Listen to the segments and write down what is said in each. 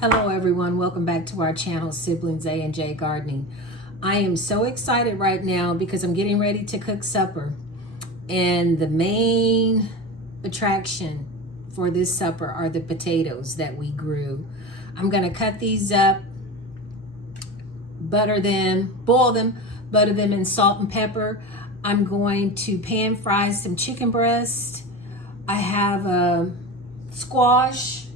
Hello everyone, welcome back to our channel, Siblings A&J Gardening. I am so excited right now because I'm getting ready to cook supper. And the main attraction for this supper are the potatoes that we grew. I'm gonna cut these up, butter them, boil them, butter them in salt and pepper. I'm going to pan fry some chicken breast. I have a squash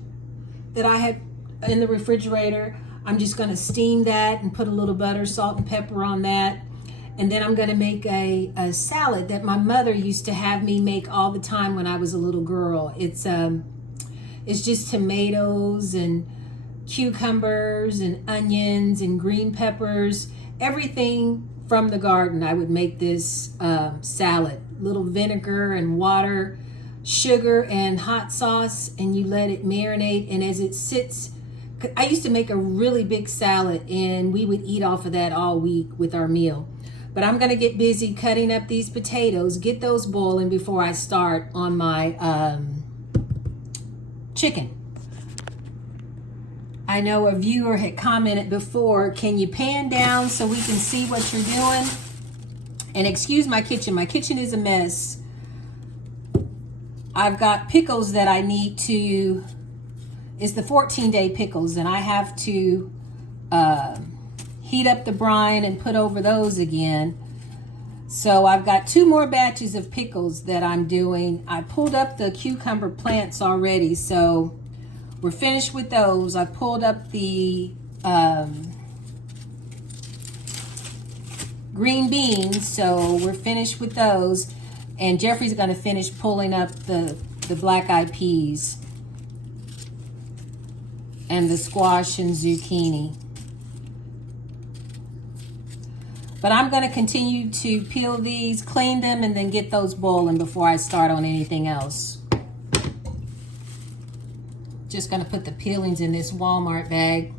that I had in the refrigerator. I'm just going to steam that and put a little butter, salt, and pepper on that. And then I'm going to make a salad that my mother used to have me make all the time when I was a little girl. It's just tomatoes and cucumbers and onions and green peppers, everything from the garden. I would make this salad, little vinegar and water, sugar and hot sauce, and you let it marinate. And as it sits, I used to make a really big salad and we would eat off of that all week with our meal. But I'm gonna get busy cutting up these potatoes, get those boiling before I start on my chicken. I know a viewer had commented before, can you pan down so we can see what you're doing? And excuse my kitchen is a mess. I've got pickles that I need to, it's the 14-day pickles, and I have to heat up the brine and put over those again. So I've got 2 more batches of pickles that I'm doing. I pulled up the cucumber plants already, so we're finished with those. I pulled up the green beans, so we're finished with those. And Jeffrey's gonna finish pulling up the black-eyed peas and the squash and zucchini. But I'm gonna continue to peel these, clean them, and then get those boiling before I start on anything else. Just gonna put the peelings in this Walmart bag.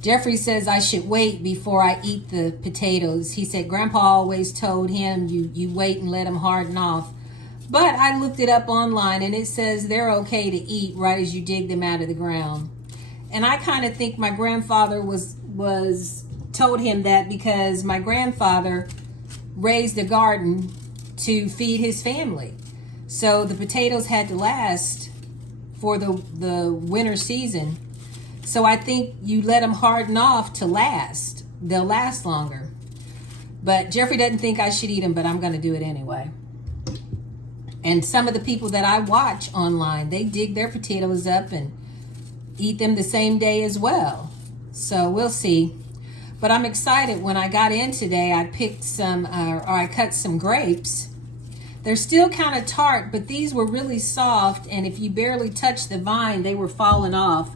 Jeffrey says I should wait before I eat the potatoes. He said Grandpa always told him you wait and let them harden off. But I looked it up online and it says they're okay to eat right as you dig them out of the ground. And I kind of think my grandfather told him that because my grandfather raised a garden to feed his family. So the potatoes had to last for the winter season. So I think you let them harden off to last. They'll last longer. But Jeffrey doesn't think I should eat them, but I'm going to do it anyway. And some of the people that I watch online, they dig their potatoes up and eat them the same day as well. So we'll see. But I'm excited. When I got in today, I picked some, or I cut some grapes. They're still kind of tart, but these were really soft. And if you barely touch the vine, they were falling off.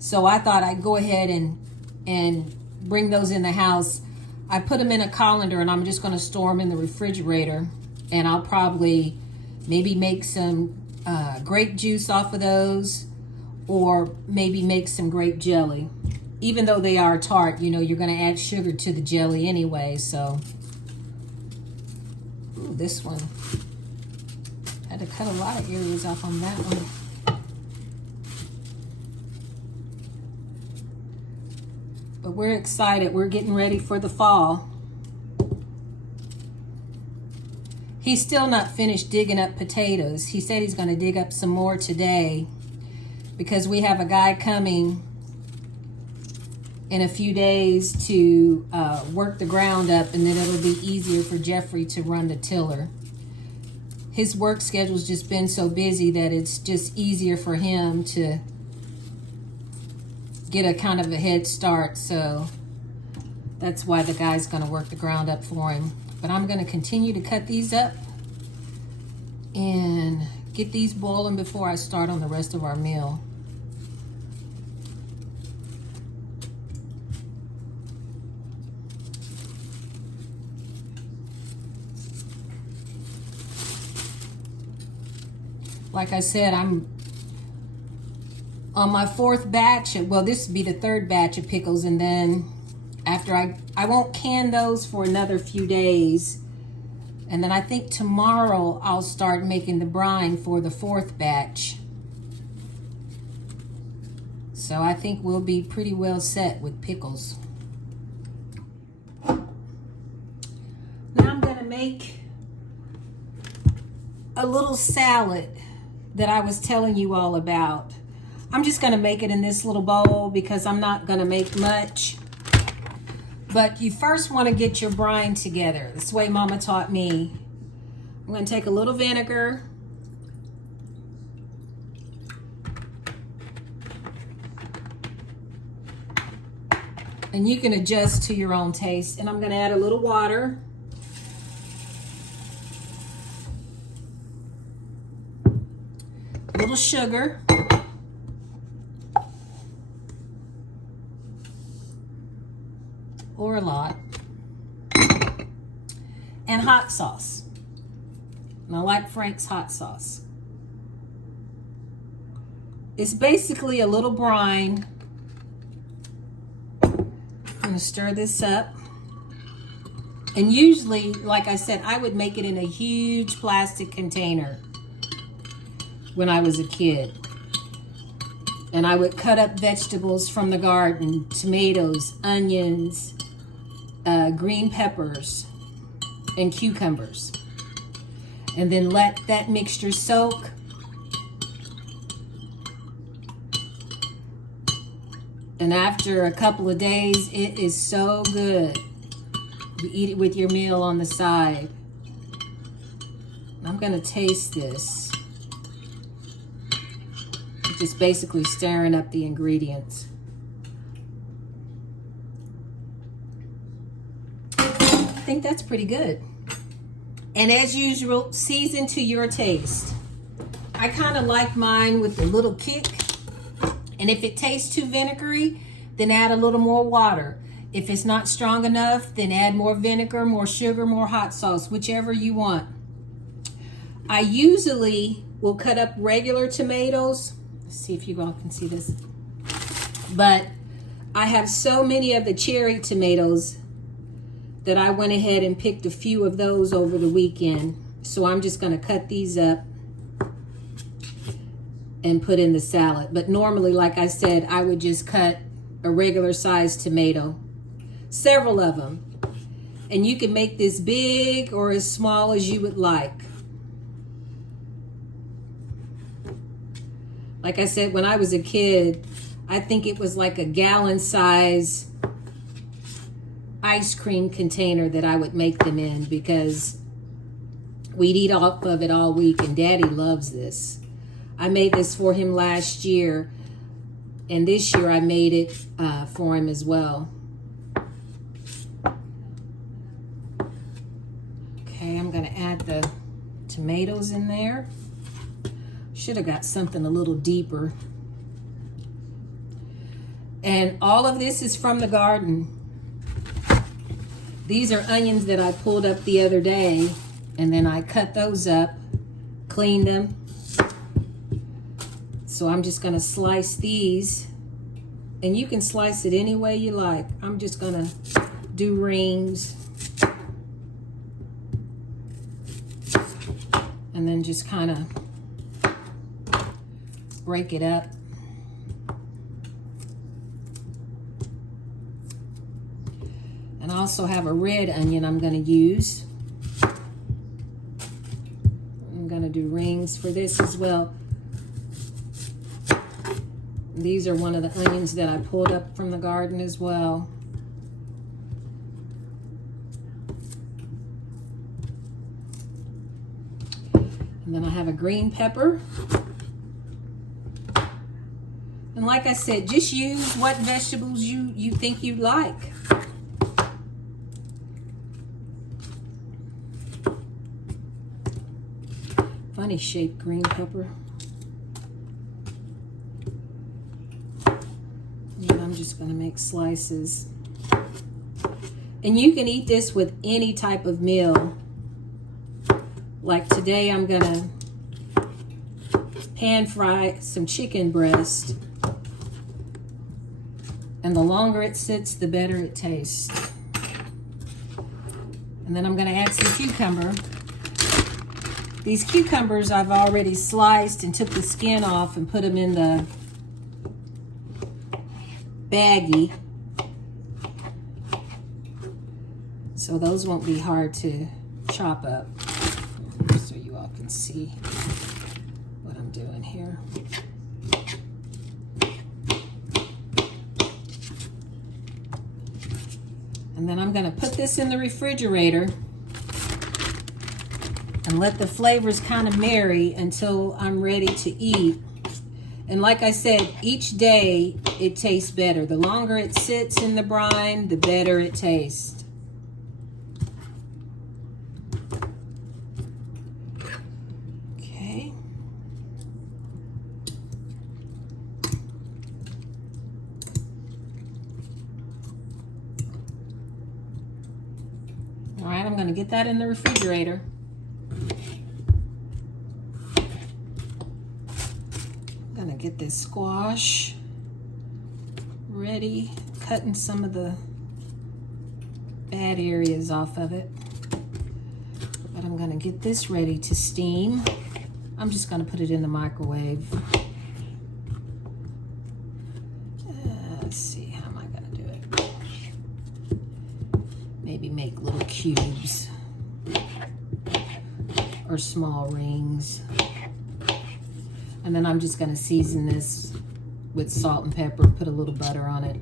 So I thought I'd go ahead and bring those in the house. I put them in a colander and I'm just going to store them in the refrigerator. And I'll probably maybe make some grape juice off of those, or maybe make some grape jelly. Even though they are tart, you know, you're going to add sugar to the jelly anyway. So, ooh, this one. I had to cut a lot of areas off on that one. But we're excited. We're getting ready for the fall. He's still not finished digging up potatoes. He said he's going to dig up some more today because we have a guy coming in a few days to work the ground up, and then it'll be easier for Jeffrey to run the tiller. His work schedule's just been so busy that it's just easier for him to get a kind of a head start. So that's why the guy's going to work the ground up for him. But I'm going to continue to cut these up and get these boiling before I start on the rest of our meal. Like I said, I'm on my 4th batch. Well, this would be the 3rd batch of pickles, and then after I won't can those for another few days, and then I think tomorrow I'll start making the brine for the 4th batch. So I think we'll be pretty well set with pickles. Now I'm gonna make a little salad that I was telling you all about. I'm just gonna make it in this little bowl because I'm not gonna make much. But you first wanna get your brine together. This way Mama taught me. I'm gonna take a little vinegar. And you can adjust to your own taste. And I'm gonna add a little water. A little sugar. Or a lot. And hot sauce. And I like Frank's hot sauce. It's basically a little brine. I'm gonna stir this up. And usually, like I said, I would make it in a huge plastic container when I was a kid. And I would cut up vegetables from the garden, tomatoes, onions, green peppers, and cucumbers. And then let that mixture soak. And after a couple of days, it is so good. You eat it with your meal on the side. I'm gonna taste this. Just basically stirring up the ingredients. I think that's pretty good. And as usual, season to your taste. I kind of like mine with a little kick. And if it tastes too vinegary, then add a little more water. If it's not strong enough, then add more vinegar, more sugar, more hot sauce, whichever you want. I usually will cut up regular tomatoes. Let's see if you all can see this. But I have so many of the cherry tomatoes that I went ahead and picked a few of those over the weekend. So I'm just gonna cut these up and put in the salad. But normally, like I said, I would just cut a regular sized tomato, several of them. And you can make this big or as small as you would like. Like I said, when I was a kid, I think it was like a gallon size ice cream container that I would make them in because we'd eat off of it all week, and Daddy loves this. I made this for him last year, and this year I made it for him as well. Okay, I'm gonna add the tomatoes in there. Should have got something a little deeper. And all of this is from the garden. These are onions that I pulled up the other day, and then I cut those up, cleaned them. So I'm just gonna slice these, and you can slice it any way you like. I'm just gonna do rings. And then just kind of break it up. And I also have a red onion I'm gonna use. I'm gonna do rings for this as well. These are one of the onions that I pulled up from the garden as well. And then I have a green pepper. And like I said, just use what vegetables you think you like. Funny shaped green pepper. I'm just going to make slices. And you can eat this with any type of meal. Like today, I'm going to pan fry some chicken breast. And the longer it sits, the better it tastes. And then I'm going to add some cucumber. These cucumbers I've already sliced and took the skin off and put them in the baggy. So those won't be hard to chop up. So you all can see what I'm doing here. And then I'm gonna put this in the refrigerator and let the flavors kind of marry until I'm ready to eat. And like I said, each day it tastes better. The longer it sits in the brine, the better it tastes. Okay. All right, I'm gonna get that in the refrigerator. Gonna get this squash ready, cutting some of the bad areas off of it. But I'm gonna get this ready to steam. I'm just gonna put it in the microwave. Let's see, how am I gonna do it? Maybe make little cubes or small rings. And then I'm just gonna season this with salt and pepper, put a little butter on it.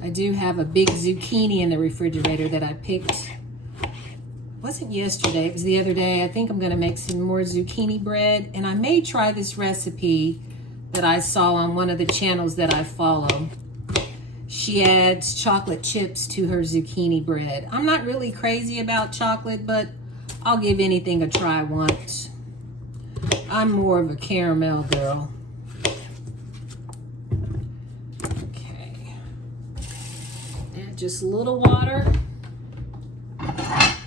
I do have a big zucchini in the refrigerator that I picked. It wasn't yesterday, it was the other day. I think I'm gonna make some more zucchini bread, and I may try this recipe that I saw on one of the channels that I follow. She adds chocolate chips to her zucchini bread. I'm not really crazy about chocolate, but I'll give anything a try once. I'm more of a caramel girl. Okay. Add just a little water.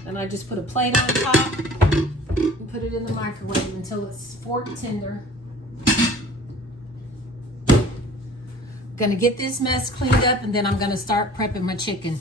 And I just put a plate on top and put it in the microwave until it's fork tender. Gonna get this mess cleaned up, and then I'm gonna start prepping my chicken.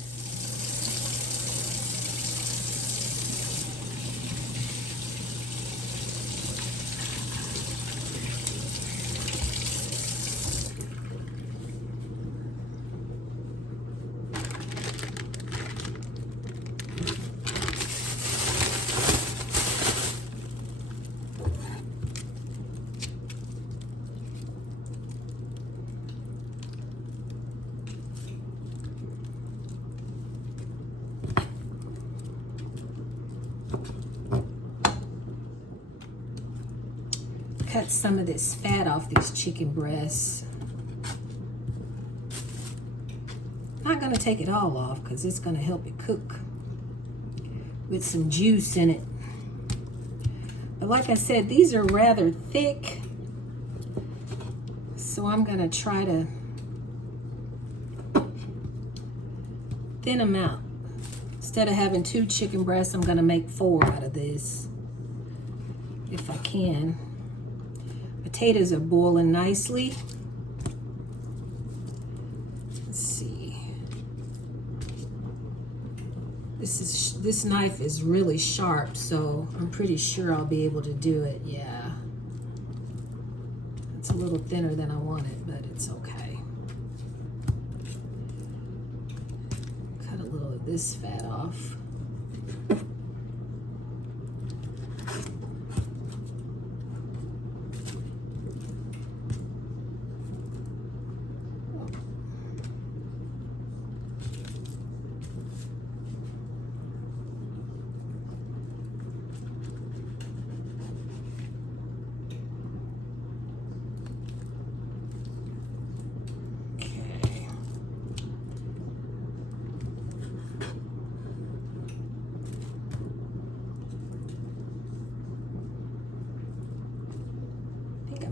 Cut some of this fat off these chicken breasts. Not gonna take it all off because it's gonna help it cook with some juice in it. But like I said, these are rather thick, so I'm gonna try to thin them out. Instead of having 2 chicken breasts, I'm gonna make 4 out of this, if I can. Potatoes are boiling nicely. Let's see. This knife is really sharp, so I'm pretty sure I'll be able to do it. Yeah. It's a little thinner than I wanted, but it's okay. Cut a little of this fat off.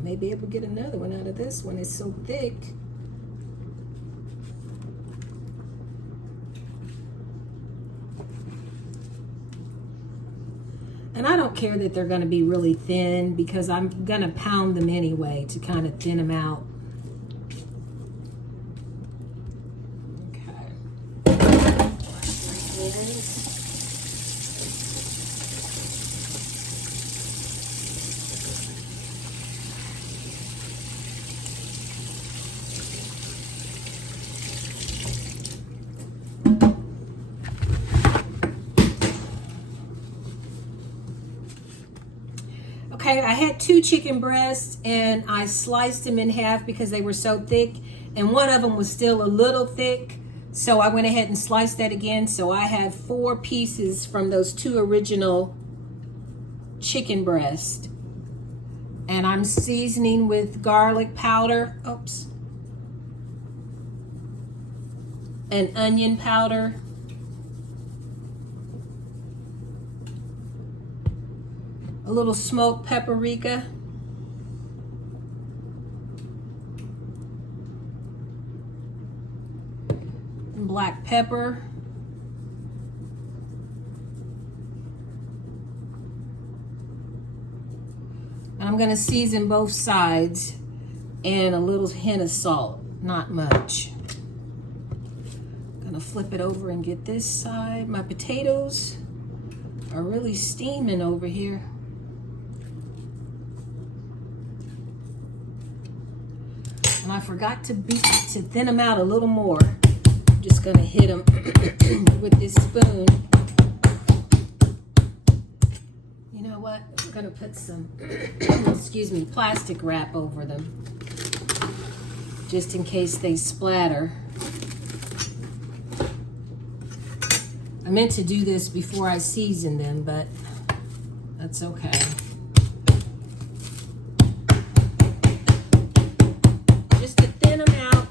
May be able to get another one out of this one. It's so thick. And I don't care that they're going to be really thin because I'm going to pound them anyway to kind of thin them out. Okay. I had 2 chicken breasts and I sliced them in half because they were so thick, and one of them was still a little thick. So I went ahead and sliced that again. So I have 4 pieces from those 2 original chicken breasts. And I'm seasoning with garlic powder. Oops. And onion powder. A little smoked paprika. And black pepper. And I'm going to season both sides, and a little hint of salt, not much. I'm going to flip it over and get this side. My potatoes are really steaming over here. And I forgot to thin them out a little more. I'm just going to hit them with this spoon. You know what? I'm going to put some, excuse me, plastic wrap over them, just in case they splatter. I meant to do this before I season them, but that's okay. Just to thin them out.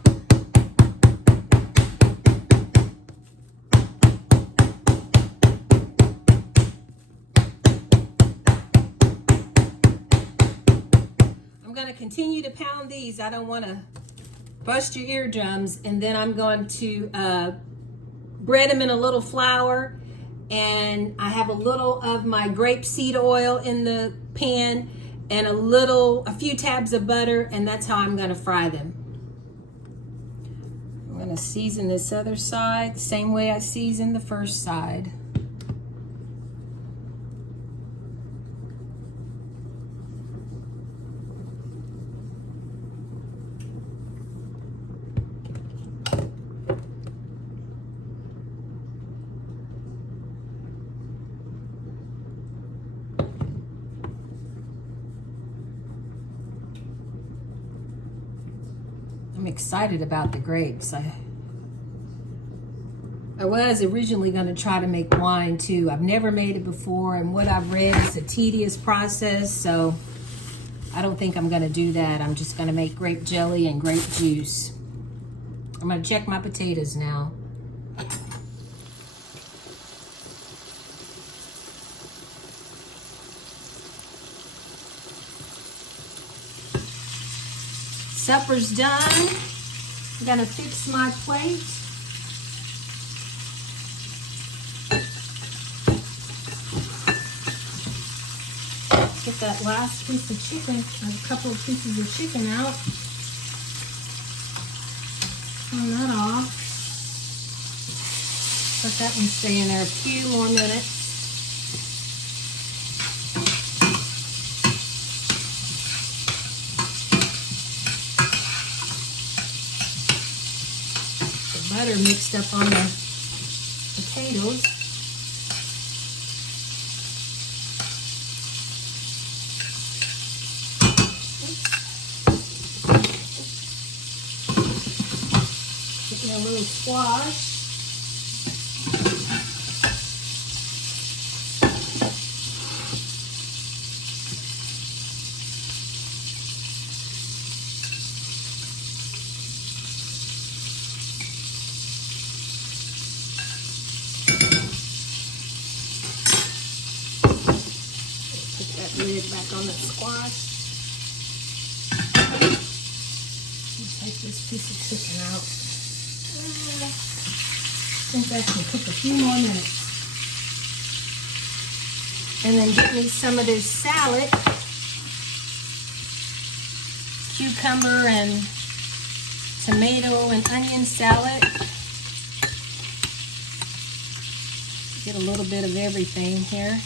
I'm going to continue to pound these. I don't want to bust your eardrums. And then I'm going to bread them in a little flour, and I have a little of my grapeseed oil in the pan and a few tabs of butter, and that's how I'm going to fry them. I'm going to season this other side the same way I seasoned the first side. I'm excited about the grapes. I was originally going to try to make wine too. I've never made it before, and what I've read is a tedious process, so I don't think I'm going to do that. I'm just going to make grape jelly and grape juice. I'm going to check my potatoes now. Supper's done. I'm gonna fix my plate. Get that last piece of chicken, a couple of pieces of chicken out. Turn that off. Let that one stay in there a few more minutes. Butter mixed up on the potatoes. Getting a little squash. Lid back on that squash. Take this piece of chicken out. I think that can cook a few more minutes. And then get me some of this salad. Cucumber and tomato and onion salad. Get a little bit of everything here.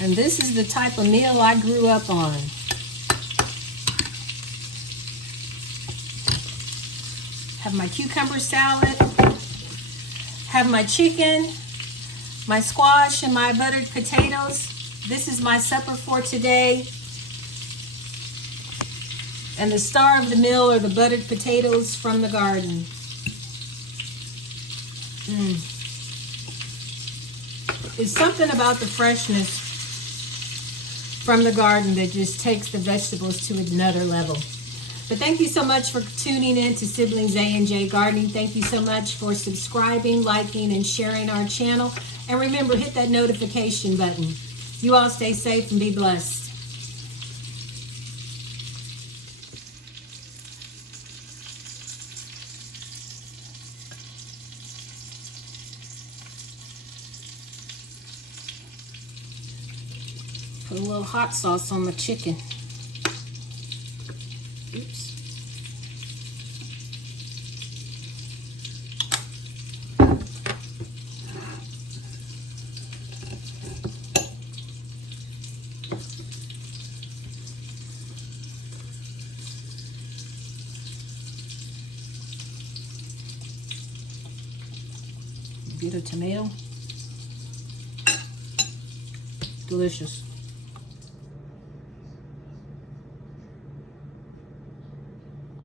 And this is the type of meal I grew up on. Have my cucumber salad. Have my chicken, my squash, and my buttered potatoes. This is my supper for today. And the star of the meal are the buttered potatoes from the garden. It's something about the freshness from the garden that just takes the vegetables to another level. But thank you so much for tuning in to Siblings A&J Gardening. Thank you so much for subscribing, liking, and sharing our channel. And remember, hit that notification button. You all stay safe and be blessed. Put a little hot sauce on my chicken. Oops. Get a tomato. Delicious.